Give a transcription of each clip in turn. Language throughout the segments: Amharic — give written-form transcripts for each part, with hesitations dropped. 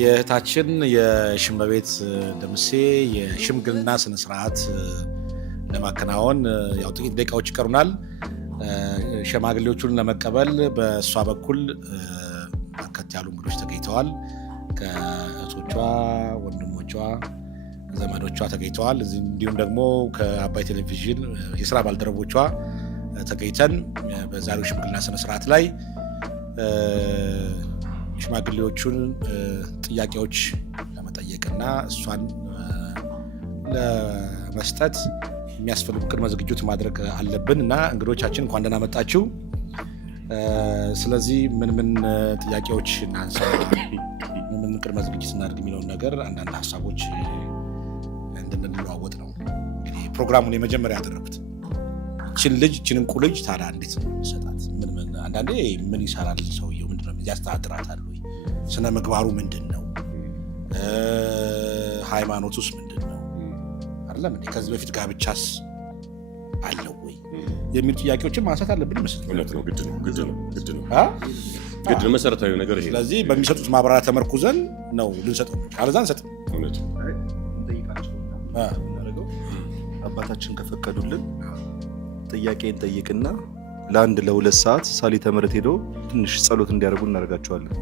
የእህታችን የሽመቤት ደምሴ የሽምግልና ስነ ስርዓት ለማከናወን ያው ጥቂት ደቂቃዎች ይቀሩናል። ሸማግሌዎቹን ለመቀበል በእሷ በኩል በርከት ያሉ እንግዶች ተገኝተዋል። ከእህቶቿ፣ ወንድሞቿ፣ ዘመዶቿ ተገኝተዋል። እንዲሁም ደግሞ ከአባይ ቴሌቪዥን የስራ ባልደረቦቿ ተገኝተን በዛሬው ሽምግልና ስነ ስርዓት ላይ ሽማግሌዎቹን ጥያቄዎች ለመጠየቅና እሷን ለመስጠት የሚያስፈልጉ ቅድመ ዝግጅት ማድረግ አለብን እና እንግዶቻችን እንኳን ደህና መጣችሁ። ስለዚህ ምን ጥያቄዎች እናንሳ፣ ምን ቅድመ ዝግጅት እናድርግ የሚለውን ነገር አንዳንድ ሀሳቦች እንድንለዋወጥ ነው እንግዲህ ፕሮግራሙን የመጀመሪያ ያደረጉት። እችን ልጅ እችን እንቁ ልጅ ታዲያ እንዴት ነው የምንሰጣት? አንዳንዴ ምን ይሰራል ሰውየው? ምንድነው ያስተዳድራታል ወይ? ስነ ምግባሩ ምንድን ነው? ሃይማኖቱስ ምንድን ነው? አይደለም እንዴ? ከዚህ በፊት ጋብቻስ አለው ወይ የሚሉ ጥያቄዎችን ማንሳት አለብን ይመስላል። እውነት ነው። ግድ ነው። መሰረታዊ ነገር ይሄ። ስለዚህ በሚሰጡት ማብራሪያ ተመርኩዘን ነው ልንሰጠው፣ አለዛ አንሰጥም። እውነት አባታችን ከፈቀዱልን ጥያቄን ጠይቅና ለአንድ ለ2 ሰዓት ሳሊተ ምሕረት ሄዶ ትንሽ ጸሎት እንዲያደርጉ እናደርጋቸዋለን።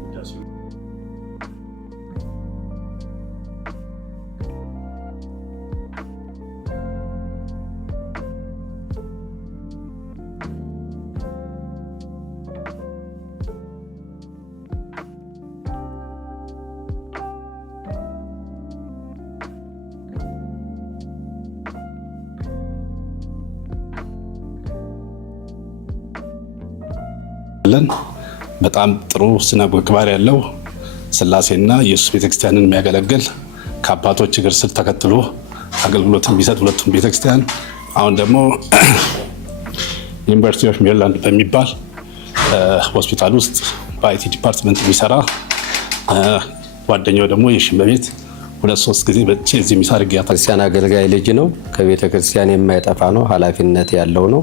በጣም ጥሩ ስነ ምግባር ያለው ስላሴና ኢየሱስ ቤተክርስቲያንን የሚያገለግል ከአባቶች እግር ስር ተከትሎ አገልግሎት የሚሰጥ ሁለቱም ቤተክርስቲያን አሁን ደግሞ ዩኒቨርሲቲ ኦፍ ሜሪላንድ በሚባል ሆስፒታል ውስጥ በአይቲ ዲፓርትመንት የሚሰራ ጓደኛው ደግሞ የሽመቤት 2-3 ጊዜ በእጄ እዚህ የሚሳርግ ክርስቲያን አገልጋይ ልጅ ነው። ከቤተክርስቲያን የማይጠፋ ነው። ኃላፊነት ያለው ነው።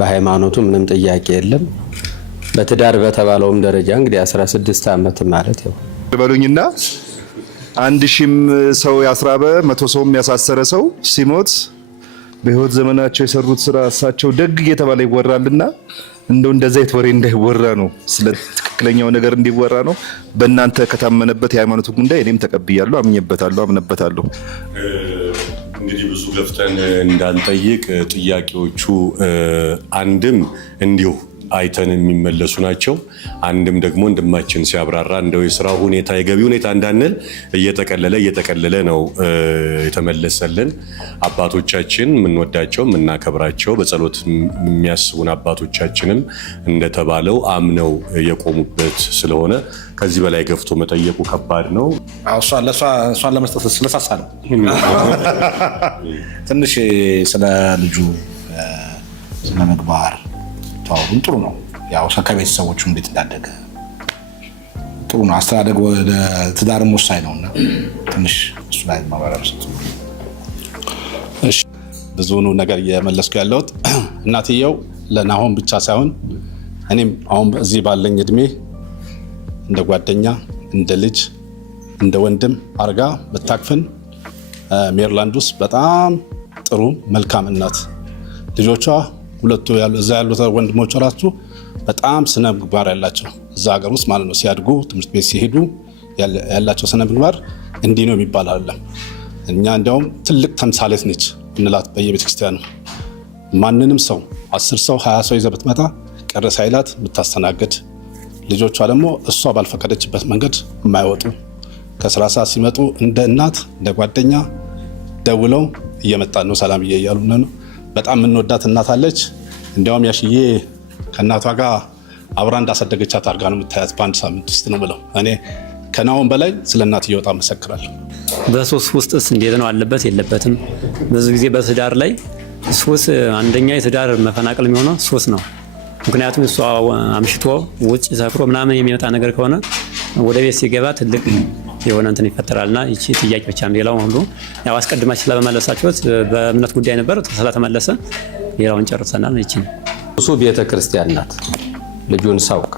በሃይማኖቱ ምንም ጥያቄ የለም። በትዳር በተባለውም ደረጃ እንግዲህ 16 ዓመት ማለት ነው በሉኝና 1000 ሰው ያስራበ 100 ሰው ያሳሰረ ሰው ሲሞት በህይወት ዘመናቸው የሰሩት ስራ እሳቸው ደግ እየተባለ ይወራልና እንደው እንደዚህ ወሬ እንዳይወራ ነው፣ ስለ ትክክለኛው ነገር እንዲወራ ነው። በእናንተ ከታመነበት የሃይማኖቱ ጉዳይ እኔም ተቀብያለሁ፣ አምነበታለሁ። እንግዲህ ብዙ ገፍተን እንዳንጠይቅ ጥያቄዎቹ አንድም እንዲሁ አይተን የሚመለሱ ናቸው። አንድም ደግሞ ወንድማችን ሲያብራራ እንደው የስራ ሁኔታ የገቢ ሁኔታ እንዳንል እየተቀለለ ነው የተመለሰልን። አባቶቻችን የምንወዳቸው የምናከብራቸው በጸሎት የሚያስቡን አባቶቻችንም እንደተባለው አምነው የቆሙበት ስለሆነ ከዚህ በላይ ገፍቶ መጠየቁ ከባድ ነው። እሷን ለመስጠት ስለሳሳ ነው። ትንሽ ስለ ልጁ ስነ ምግባር ታውቁን ጥሩ ነው። ያው ከቤተሰቦቹ እንዴት እንዳደገ ጥሩ ነው። አስተዳደግ ወደ ትዳርም ወሳኝ ነውና ትንሽ እሱ ላይ ማብራሪያ ሰጡ። እሺ፣ ብዙውን ነገር እየመለስኩ ያለሁት እናትየው ለናሆም ብቻ ሳይሆን እኔም አሁን እዚህ ባለኝ እድሜ እንደ ጓደኛ፣ እንደ ልጅ፣ እንደ ወንድም አርጋ ብታቅፍን ሜሪላንድ ውስጥ በጣም ጥሩ መልካም እናት ልጆቿ ሁለቱ እዛ ያሉት ወንድሞቿ ራሱ በጣም ስነ ምግባር ያላቸው እዛ ሀገር ውስጥ ማለት ነው። ሲያድጉ ትምህርት ቤት ሲሄዱ ያላቸው ስነ ምግባር እንዲህ ነው የሚባል አይደለም። እኛ እንዲያውም ትልቅ ተምሳሌት ነች እንላት በየቤተክርስቲያኑ። ማንንም ሰው 10 ሰው 20 ሰው ይዘህ ብትመጣ ቀረ ሳይላት የምታስተናግድ፣ ልጆቿ ደግሞ እሷ ባልፈቀደችበት መንገድ የማይወጡ ከስራ ሰዓት ሲመጡ እንደ እናት እንደ ጓደኛ ደውለው እየመጣን ነው ሰላም እያሉ ነው። በጣም የምንወዳት እናት አለች። እንዲያውም ያሽዬ ከእናቷ ጋር አብራ እንዳሳደገቻት አድርጋ ነው የምታያት በአንድ ሳምንት ውስጥ ነው ብለው። እኔ ከናሆም በላይ ስለ እናትዬ በጣም መሰክራለሁ። በሱስ ውስጥስ እንዴት ነው? አለበት የለበትም? ብዙ ጊዜ በትዳር ላይ ሱስ አንደኛ የትዳር መፈናቀል የሚሆነው ሱስ ነው። ምክንያቱም እሷ አምሽቶ ውጭ ሰክሮ ምናምን የሚመጣ ነገር ከሆነ ወደ ቤት ሲገባ ትልቅ የሆነ እንትን ይፈጠራልና ይቺ ጥያቄ ብቻ ነው። ሌላው ሁሉ ያው አስቀድማችሁ ስለመመለሳችሁት በእምነት ጉዳይ ነበር ስለተመለሰ ሌላውን ጨርሰናል። ይቺ እሱ ቤተ ክርስቲያን ናት። ልጁን ሳውቅ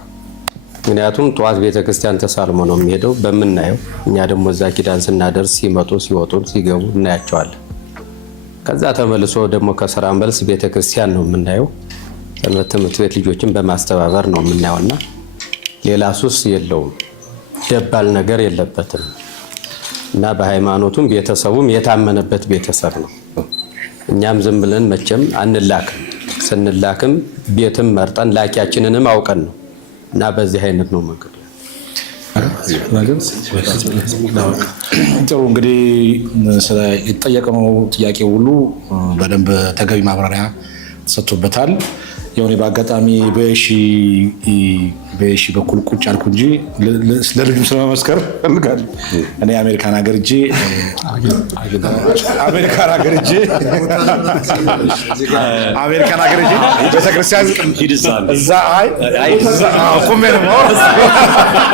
ምክንያቱም ጠዋት ቤተክርስቲያን ተሳልሞ ነው የሚሄደው በምናየው። እኛ ደግሞ እዛ ኪዳን ስናደርስ ሲመጡ ሲወጡ ሲገቡ እናያቸዋለን። ከዛ ተመልሶ ደግሞ ከስራ መልስ ቤተክርስቲያን ነው የምናየው። ትምህርት ቤት ልጆችን በማስተባበር ነው የምናየውና ሌላ ሱስ የለውም፣ ደባል ነገር የለበትም እና በሃይማኖቱም ቤተሰቡም የታመነበት ቤተሰብ ነው። እኛም ዝም ብለን መቼም አንላክም። ስንላክም ቤትም መርጠን ላኪያችንንም አውቀን ነው እና በዚህ አይነት ነው መንገዱ። ጥሩ እንግዲህ ስለ የተጠየቀው ጥያቄ ሁሉ በደንብ ተገቢ ማብራሪያ ተሰጥቶበታል። የሆነ በአጋጣሚ በሺ በኩል ቁጭ አልኩ እንጂ ለልጁም ስለመመስከር ፈልጋለሁ። እኔ አሜሪካን ሀገር እጄ ቤተክርስቲያን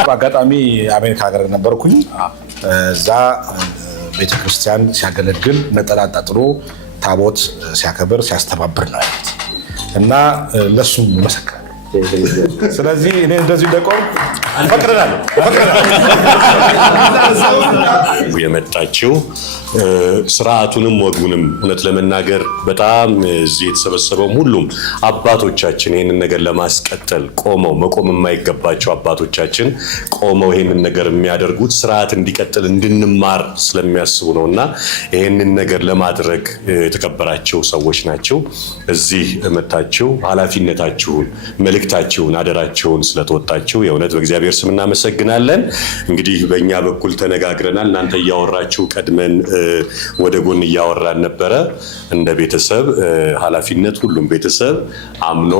በአጋጣሚ አሜሪካ ሀገር ነበርኩኝ። እዛ ቤተክርስቲያን ሲያገለግል ነጠላ ጣጥሎ ታቦት ሲያከብር ሲያስተባብር ነው ያሉት እና ለሱም መሰከረ። ስለዚህ እኔ እንደዚህ እንደቆም ፈቅደናል የመጣችው ስርዓቱንም ወጉንም እውነት ለመናገር በጣም እዚህ የተሰበሰበው ሁሉም አባቶቻችን ይህንን ነገር ለማስቀጠል ቆመው መቆም የማይገባቸው አባቶቻችን ቆመው ይህንን ነገር የሚያደርጉት ስርዓት እንዲቀጥል እንድንማር ስለሚያስቡ ነውና ይህንን ነገር ለማድረግ የተከበራቸው ሰዎች ናቸው። እዚህ መታችሁ ኃላፊነታችሁን መልእክታችሁን አደራችሁን ስለተወጣችሁ የእውነት በእግዚአብሔር ስም እናመሰግናለን። እንግዲህ በእኛ በኩል ተነጋግረናል። እናንተ እያወራችሁ ቀድመን ወደ ጎን እያወራን ነበረ። እንደ ቤተሰብ ኃላፊነት ሁሉም ቤተሰብ አምኖ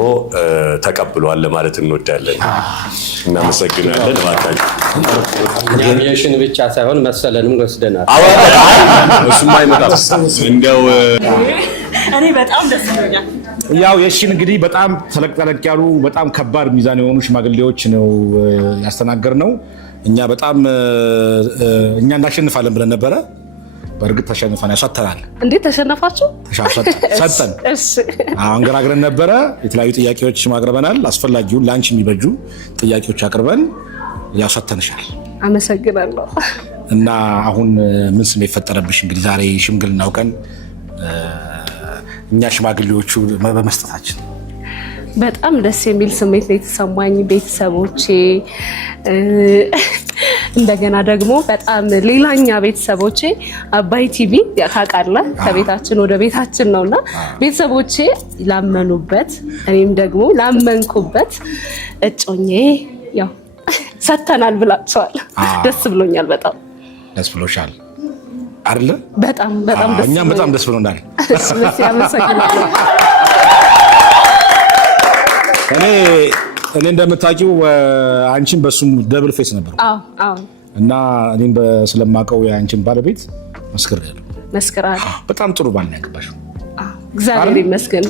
ተቀብሏል ለማለት እንወዳለን። እናመሰግናለን። አቪዬሽን ብቻ ሳይሆን መሰለንም ወስደናል። እሱም አይመጣም እንደው እኔ በጣም ደስ ይላል። ያው የሺን እንግዲህ በጣም ተለቅ ያሉ በጣም ከባድ ሚዛን የሆኑ ሽማግሌዎች ነው ያስተናገርነው። እኛ በጣም እኛ እናሸንፋለን ብለን ነበረ። በእርግጥ ተሸንፈን ያሳተናል። እንዴት ተሸነፋችሁ? ሰጠን። እሺ አንገራግረን ነበረ። የተለያዩ ጥያቄዎች ማቅረበናል። አስፈላጊውን ላንቺ የሚበጁ ጥያቄዎች አቅርበን ያሳተንሻል። አመሰግናለሁ። እና አሁን ምን ስሜት ፈጠረብሽ? እንግዲህ ዛሬ ሽምግልናው ቀን እኛ ሽማግሌዎቹ በመስጠታችን በጣም ደስ የሚል ስሜት ነው የተሰማኝ። ቤተሰቦቼ እንደገና ደግሞ በጣም ሌላኛ ቤተሰቦቼ አባይ ቲቪ ታውቃለህ ከቤታችን ወደ ቤታችን ነውና ቤተሰቦቼ ላመኑበት እኔም ደግሞ ላመንኩበት እጮኜ ያው ሰተናል ብላችኋል። ደስ ብሎኛል። በጣም ደስ ብሎሻል አይደለ? በጣም ደስ እኛም በጣም ደስ ብሎናል። እሺ አመሰግናለሁ። እኔ እንደምታውቂው አንቺን በሱም ደብል ፌስ ነበር። አዎ እና እኔም ስለማውቀው የአንቺን ባለቤት መስክራለሁ። መስክራለሁ። በጣም ጥሩ ባል ነው ያገባሽው። እግዚአብሔር ይመስገን።